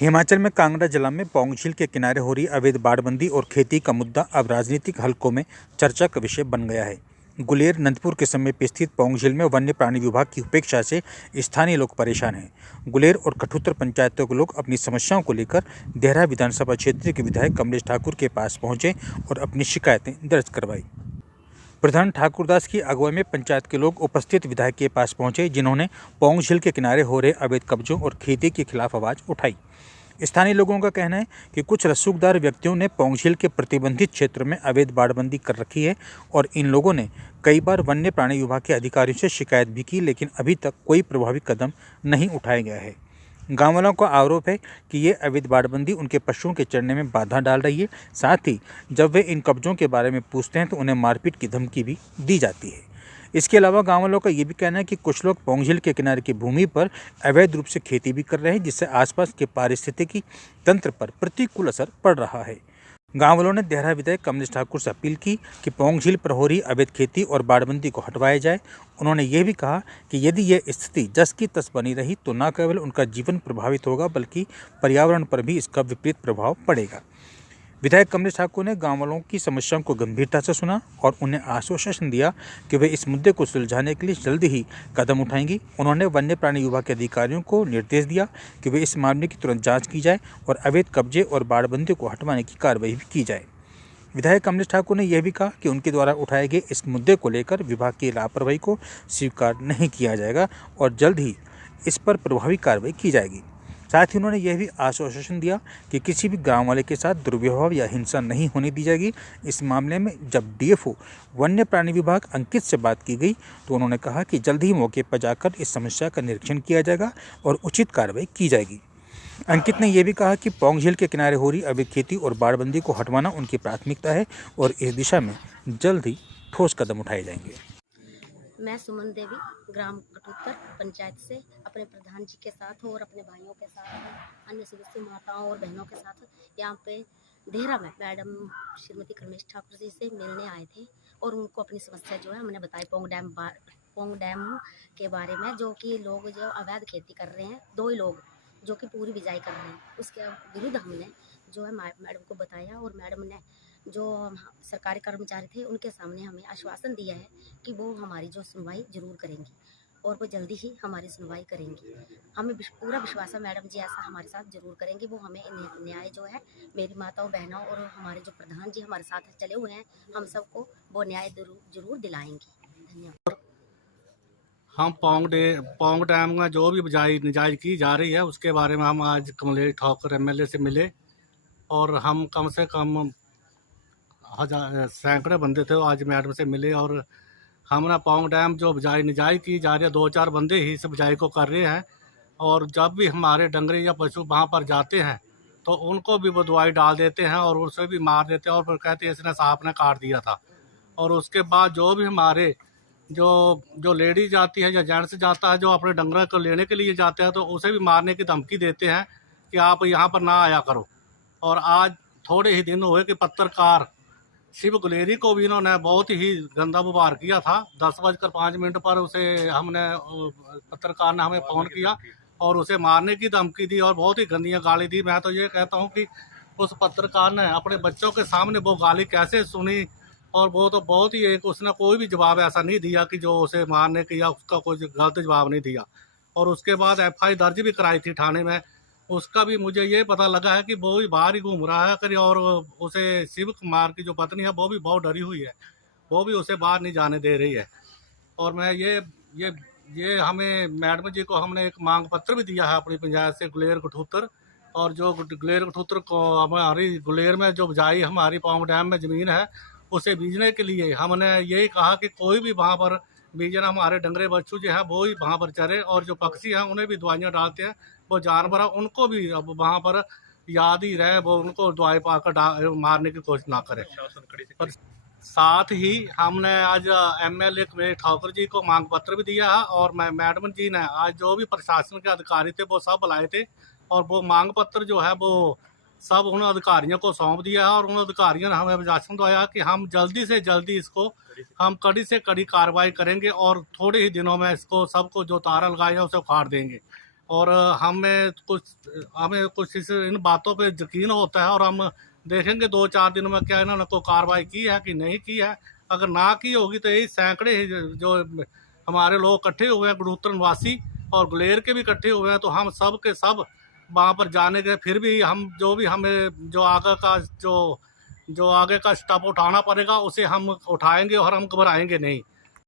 हिमाचल में कांगड़ा जिला में पौंग झील के किनारे हो रही अवैध बाड़बंदी और खेती का मुद्दा अब राजनीतिक हलकों में चर्चा का विषय बन गया है। गुलेर नंदपुर के समीप स्थित पौंग झील में वन्य प्राणी विभाग की उपेक्षा से स्थानीय लोग परेशान हैं। गुलेर और कठुतर पंचायतों के लोग अपनी समस्याओं को लेकर देहरा विधानसभा क्षेत्र के विधायक कमलेश ठाकुर के पास पहुंचे और अपनी शिकायतें दर्ज करवाई। प्रधान ठाकुरदास की अगुवाई में पंचायत के लोग उपस्थित विधायक के पास पहुंचे, जिन्होंने पौंग झील के किनारे हो रहे अवैध कब्जों और खेती के खिलाफ आवाज उठाई। स्थानीय लोगों का कहना है कि कुछ रसूखदार व्यक्तियों ने पौंग झील के प्रतिबंधित क्षेत्र में अवैध बाड़बंदी कर रखी है और इन लोगों ने कई बार वन्य प्राणी विभाग के अधिकारियों से शिकायत भी की, लेकिन अभी तक कोई प्रभावी कदम नहीं उठाया गया है। गाँव वालों का आरोप है कि ये अवैध बाड़बंदी उनके पशुओं के चरने में बाधा डाल रही है। साथ ही जब वे इन कब्जों के बारे में पूछते हैं तो उन्हें मारपीट की धमकी भी दी जाती है। इसके अलावा गाँव वालों का ये भी कहना है कि कुछ लोग पौंग झील के किनारे की भूमि पर अवैध रूप से खेती भी कर रहे हैं, जिससे आसपास के पारिस्थितिकी तंत्र पर प्रतिकूल असर पड़ रहा है। गाँव वालों ने देहरा विधायक कमलेश ठाकुर से अपील की कि पौंग झील पर हो रही अवैध खेती और बाड़बंदी को हटवाया जाए। उन्होंने ये भी कहा कि यदि यह स्थिति जस की तस बनी रही तो न केवल उनका जीवन प्रभावित होगा, बल्कि पर्यावरण पर भी इसका विपरीत प्रभाव पड़ेगा। विधायक कमलेश ठाकुर ने गाँव वालों की समस्याओं को गंभीरता से सुना और उन्हें आश्वासन दिया कि वे इस मुद्दे को सुलझाने के लिए जल्द ही कदम उठाएंगी। उन्होंने वन्य प्राणी विभाग के अधिकारियों को निर्देश दिया कि वे इस मामले की तुरंत जांच की जाए और अवैध कब्जे और बाड़बंदी को हटवाने की कार्रवाई भी की जाए। विधायक कमलेश ठाकुर ने यह भी कहा कि उनके द्वारा उठाए गए इस मुद्दे को लेकर विभाग की लापरवाही को स्वीकार नहीं किया जाएगा और जल्द ही इस पर प्रभावी कार्रवाई की जाएगी। साथ ही उन्होंने यह भी आश्वासन दिया कि किसी भी गांव वाले के साथ दुर्व्यवहार या हिंसा नहीं होने दी जाएगी। इस मामले में जब डीएफओ वन्य प्राणी विभाग अंकित से बात की गई तो उन्होंने कहा कि जल्द ही मौके पर जाकर इस समस्या का निरीक्षण किया जाएगा और उचित कार्रवाई की जाएगी। अंकित ने यह भी कहा कि पौंग झील के किनारे हो रही अवैध खेती और बाड़बंदी को हटवाना उनकी प्राथमिकता है और इस दिशा में जल्द ही ठोस कदम उठाए जाएंगे। मैं सुमन देवी ग्राम कठुतर पंचायत से अपने प्रधान जी के साथ और अपने भाइयों के साथ, अन्य सदस्य माताओं और बहनों के साथ यहाँ पे देहरा में मैडम श्रीमती कमलेश ठाकुर जी से मिलने आए थे और उनको अपनी समस्या जो है हमने बताई पौंग डैम के बारे में, जो कि लोग जो अवैध खेती कर रहे हैं, 2 ही लोग जो कि पूरी बिजाई कर रहे हैं, उसके विरुद्ध हमने जो है मैडम को बताया और मैडम ने जो सरकारी कर्मचारी थे उनके सामने हमें आश्वासन दिया है कि वो हमारी जो सुनवाई जरूर करेंगी और वो जल्दी ही हमारी सुनवाई करेंगी। हमें पूरा विश्वास है मैडम जी ऐसा हमारे साथ जरूर करेंगे। वो हमें न्याय जो है मेरी माताओं बहनों और हमारे जो प्रधान जी हमारे साथ चले हुए हैं, हम सबको वो न्याय जरूर दिलाएंगे। धन्यवाद। हम पौंग डैम में जो भी निजाइज की जा रही है उसके बारे में हम आज कमलेश ठाकुर एमएलए से मिले और हम कम से कम सैकड़े बंदे थे, आज मैडम से मिले और हमने पौंग डैम जो निजाई की जा रही है, 2-4 बंदे ही इस बिजाई को कर रहे हैं और जब भी हमारे डंगरे या पशु वहाँ पर जाते हैं तो उनको भी वो दवाई डाल देते हैं और उसे भी मार देते हैं और फिर कहते हैं इसने सांप ने काट दिया था। और उसके बाद जो भी हमारे जो लेडी जाती है या जेंट्स जाता है जो अपने डंगर को लेने के लिए जाते हैं तो उसे भी मारने की धमकी देते हैं कि आप यहाँ पर ना आया करो। और आज थोड़े ही दिन हुए कि पत्रकार शिव गुलेरी को भी इन्होंने बहुत ही गंदा व्यवहार किया था। 10:05 पर उसे पत्रकार ने हमें फ़ोन किया और उसे मारने की धमकी दी और बहुत ही गंदियाँ गाली दी। मैं तो ये कहता हूँ कि उस पत्रकार ने अपने बच्चों के सामने वो गाली कैसे सुनी और वो तो बहुत ही उसने कोई भी जवाब ऐसा नहीं दिया कि जो उसे मारने की या उसका कोई गलत जवाब नहीं दिया। और उसके बाद एफआई दर्ज भी कराई थी थाने में। उसका भी मुझे ये पता लगा है कि वो भी बाहर ही घूम रहा है कहीं और उसे शिव कुमार की जो पत्नी है वो भी बहुत डरी हुई है, वो भी उसे बाहर नहीं जाने दे रही है। और मैं ये हमें मैडम जी को हमने एक मांग पत्र भी दिया है अपनी पंचायत से गुलेर कठुतर, और जो गुलेर कठुतर को हमारी गुलेर में जो बिजाई हमारी पौंग डैम में ज़मीन है उसे बीजने के लिए हमने यही कहा कि कोई भी वहाँ पर बीजना, हमारे डंगरे बच्चू जो है वो ही वहाँ पर चरे और जो पक्षी हैं उन्हें भी दवाइयाँ डालते हैं, वो जानवर है उनको भी अब वहाँ पर याद ही रहे, वो उनको दवाई पाकर मारने की कोशिश ना करें। पर साथ ही हमने आज एमएलए कमलेश ठाकुर जी को मांग पत्र भी दिया है और मैडम जी ने आज जो भी प्रशासन के अधिकारी थे वो सब बुलाए थे और वो मांग पत्र जो है वो सब उन अधिकारियों को सौंप दिया है और उन अधिकारियों ने हमें आश्वासन दिया कि हम जल्दी से जल्दी इसको हम कड़ी से कड़ी कार्रवाई करेंगे और थोड़े ही दिनों में इसको सबको जो तारा लगाए हैं उसे उखाड़ देंगे। और हमें कुछ इन बातों पे यकीन होता है और हम देखेंगे 2-4 दिनों में क्या इन्होंने कोई कार्रवाई की है कि नहीं की है। अगर ना की होगी तो यही सैकड़े ही जो हमारे लोग इकट्ठे हुए हैं गढ़ूतर निवासी और गुलेर के भी इकट्ठे हुए हैं, तो हम सब के सब वहाँ पर जाने के फिर भी हम जो भी हमें जो आगे का स्टेप उठाना पड़ेगा उसे हम उठाएंगे और हम घबराएंगे नहीं।